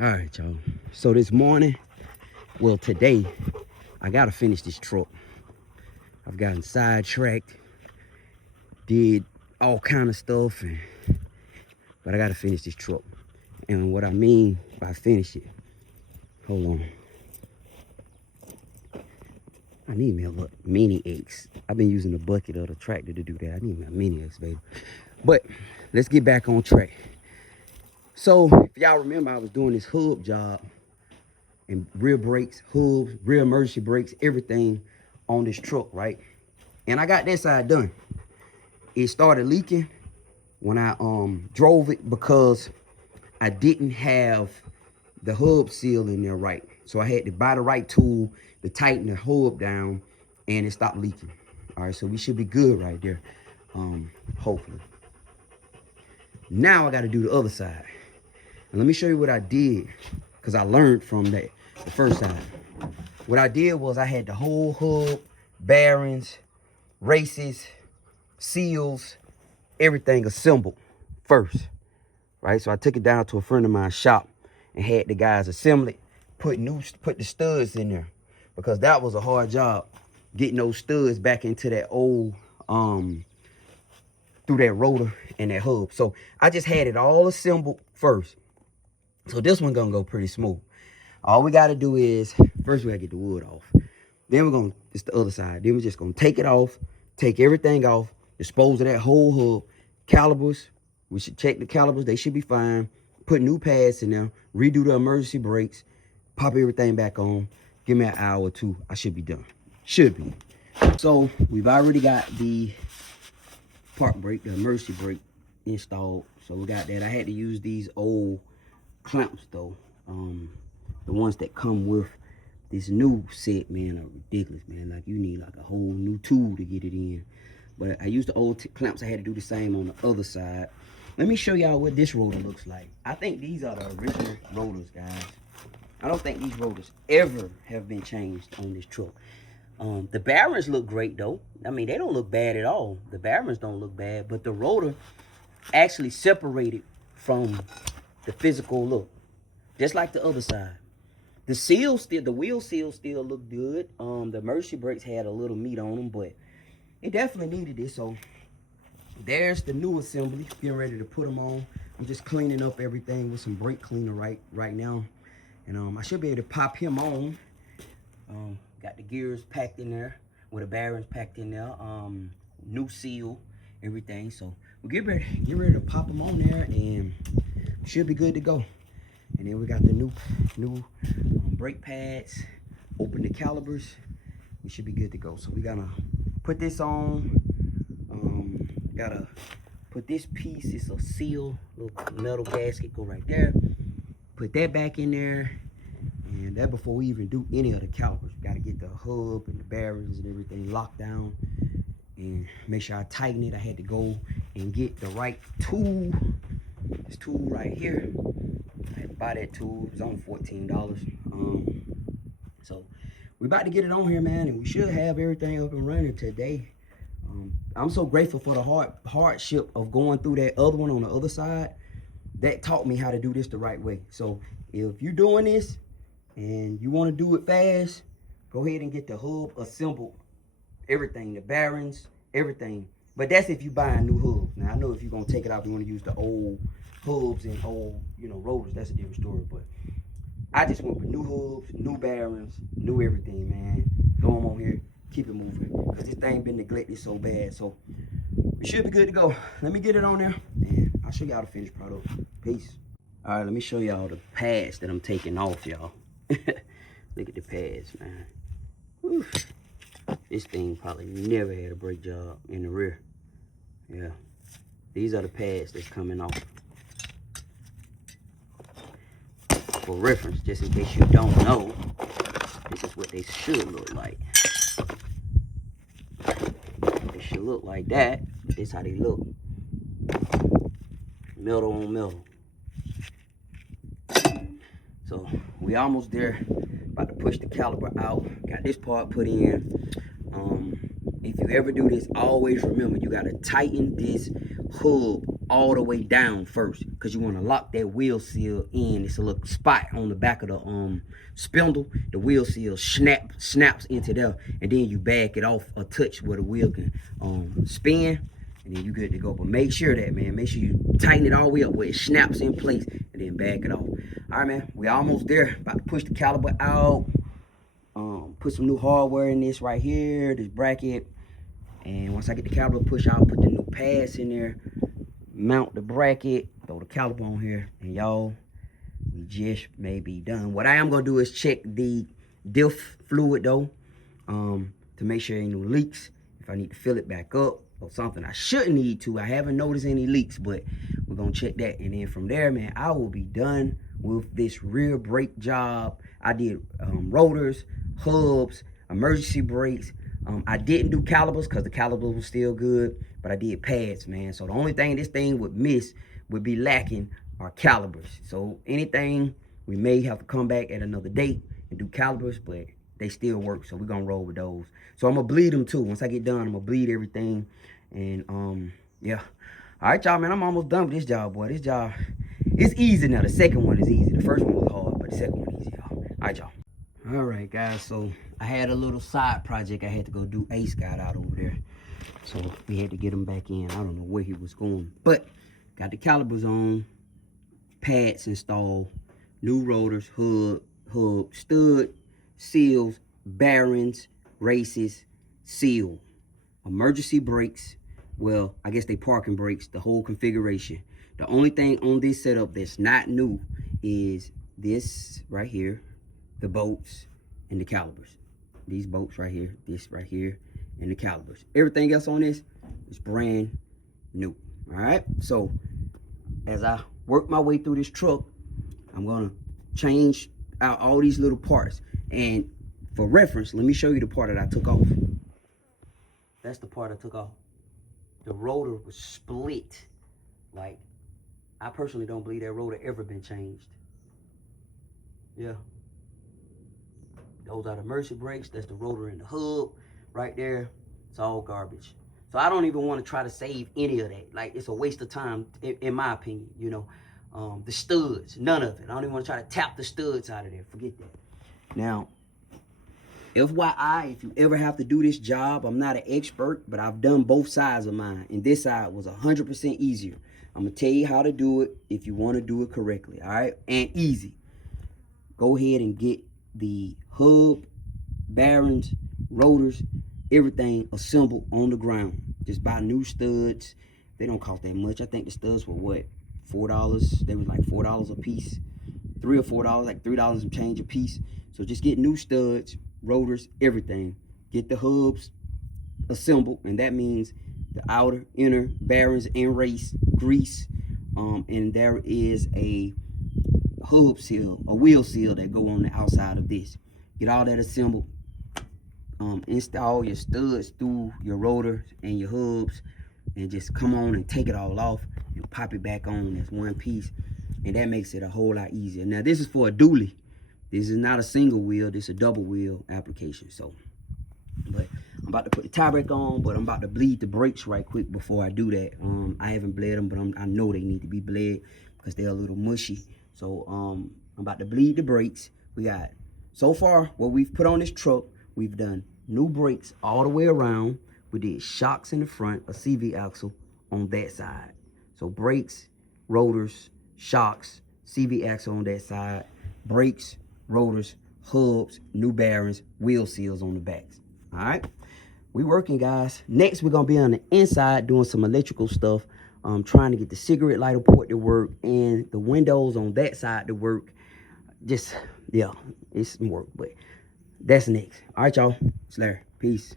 All right, y'all. So this morning, well, today, I gotta finish this truck. I've gotten sidetracked, did all kind of stuff, but I gotta finish this truck. And what I mean by finish it, hold on. I need me a mini X. I've been using the bucket of the tractor to do that. I need me a mini X, baby. But let's get back on track. So if y'all remember, I was doing this hub job and rear brakes, hubs, rear emergency brakes, everything on this truck, right? And I got that side done. It started leaking when I drove it because I didn't have the hub seal in there right. So I had to buy the right tool to tighten the hub down, and it stopped leaking. All right, so we should be good right there, hopefully. Now I got to do the other side. And let me show you what I did, because I learned from the first side. What I did was I had the whole hub, bearings, races, seals, everything assembled first, right? So I took it down to a friend of mine's shop and had the guys assemble it, put the studs in there, because that was a hard job, getting those studs back into that old, through that rotor and that hub. So I just had it all assembled first. So this one gonna go pretty smooth. All we gotta do is, first we gotta get the wood off. Then it's the other side. Then we're just gonna take it off, take everything off, dispose of that whole hub. Calipers, we should check the calipers, they should be fine. Put new pads in there, redo the emergency brakes, pop everything back on. Give me an hour or two, I should be done. Should be. So we've already got the park brake, the emergency brake installed. So we got that. I had to use these old clamps though. The ones that come with this new set, man, are ridiculous, man. Like you need like a whole new tool to get it in. But I used the old clamps. I had to do the same on the other side. Let me show y'all what this rotor looks like. I think these are the original rotors, guys. I don't think these rotors ever have been changed on this truck. The bearings look great though. I mean, they don't look bad at all. The bearings don't look bad, but the rotor actually separated from the physical look, just like the other side. The seals still, the wheel seals still look good. The emergency brakes had a little meat on them, but it definitely needed it. So there's the new assembly. Getting ready to put them on. I'm just cleaning up everything with some brake cleaner right now, and I should be able to pop him on. Got the gears packed in there, with the bearings packed in there. New seal, everything. So we'll get ready to pop them on there, and should be good to go. And then we got the new brake pads. Open the calipers. We should be good to go. So we gotta put this on. Gotta put this piece. It's a seal, little metal gasket. Go right there. Put that back in there. And that before we even do any of the calipers. We gotta get the hub and the bearings and everything locked down. And make sure I tighten it. I had to go and get the right tool. This tool right here. I had to buy that tool. It was only $14. So we about to get it on here, man, and we should have everything up and running today. I'm so grateful for the hardship of going through that other one on the other side. That taught me how to do this the right way. So if you're doing this and you want to do it fast, go ahead and get the hub assembled, everything, the bearings, everything. But that's if you buy new hubs. Now I know if you're gonna take it out, you want to use the old hubs and old, rotors. That's a different story. But I just went with new hubs, new bearings, new everything, man. Throw them on here, keep it moving, because this thing been neglected so bad. So we should be good to go. Let me get it on there, and I'll show y'all the finished product. Peace. All right, let me show y'all the pads that I'm taking off, y'all. Look at the pads, man. Whew. This thing probably never had a brake job in the rear. Yeah, these are the pads that's coming off. For reference, just in case you don't know, this is what they should look like. They should look like that, but this is how they look. Metal on metal. So we almost there. About to push the caliper out. Got this part put in. If you ever do this, always remember you gotta tighten this hub all the way down first, because you want to lock that wheel seal in. It's a little spot on the back of the spindle. The wheel seal snaps into there, and then you back it off a touch where the wheel can spin, and then you good to go. But make sure that, man, make sure you tighten it all the way up where it snaps in place, and then back it off. All right, man, we almost there. About to push the caliper out. Put some new hardware in this right here, this bracket. And once I get the caliper push out, put the new pads in there, mount the bracket, throw the caliper on here, and y'all, we just may be done. What I am gonna do is check the diff fluid though, to make sure ain't no leaks. If I need to fill it back up or something, I shouldn't need to. I haven't noticed any leaks, but we're gonna check that. And then from there, man, I will be done with this rear brake job. I did rotors, hubs, emergency brakes. I didn't do calipers because the calipers was still good, but I did pads, man. So the only thing this thing would be lacking are calipers. So anything, we may have to come back at another date and do calipers, but they still work, so we're gonna roll with those. So I'm gonna bleed them too. Once I get done, I'm gonna bleed everything. And yeah. All right, y'all, man, I'm almost done with this job, boy. This job, it's easy now. The second one is easy. The first one was hard, but the second one is easy, y'all. All right, y'all. All right, guys, so I had a little side project. I had to go do Ace got out over there, so we had to get him back in. I don't know where he was going, but got the calipers on, pads installed, new rotors, hub, stud, seals, bearings, races, seal, emergency brakes. Well, I guess they parking brakes, the whole configuration. The only thing on this setup that's not new is this right here, the bolts and the calipers. These bolts right here, this right here, and the calipers. Everything else on this is brand new. All right, so as I work my way through this truck, I'm gonna change out all these little parts. And for reference, let me show you the part that I took off. That's the part I took off. The rotor was split. Like, I personally don't believe that rotor ever been changed. Yeah. Those are the emergency brakes. That's the rotor and the hub right there. It's all garbage. So I don't even want to try to save any of that. Like, it's a waste of time, in my opinion, you know. The studs, none of it. I don't even want to try to tap the studs out of there. Forget that. Now, FYI, if you ever have to do this job, I'm not an expert, but I've done both sides of mine. And this side was 100% easier. I'm going to tell you how to do it if you want to do it correctly, all right? And easy. Go ahead and get the hub, bearings, rotors, everything assembled on the ground. Just buy new studs. They don't cost that much. I think the studs were what, $4? They was like $4 a piece. $3 or $4, like $3 and change a piece. So just get new studs, rotors, everything. Get the hubs assembled, and that means the outer, inner bearings and race, grease. And there is a hub seal, a wheel seal that go on the outside of this. Get all that assembled. Install your studs through your rotors and your hubs, and just come on and take it all off and pop it back on as one piece, and that makes it a whole lot easier. Now this is for a dually. This is not a single wheel, this is a double wheel application. So, but I'm about to put the tie back on, but I'm about to bleed the brakes right quick before I do that. I haven't bled them, but I know they need to be bled because they're a little mushy. So I'm about to bleed the brakes. We got, so far, what we've put on this truck, we've done new brakes all the way around. We did shocks in the front, a CV axle on that side. So brakes, rotors, shocks, CV axle on that side, brakes, rotors, hubs, new bearings, wheel seals on the backs. All right, we working, guys. Next, we're gonna be on the inside doing some electrical stuff. Trying to get the cigarette lighter port to work and the windows on that side to work. Just, yeah, it's some work, but that's next. All right, y'all. It's Larry. Peace.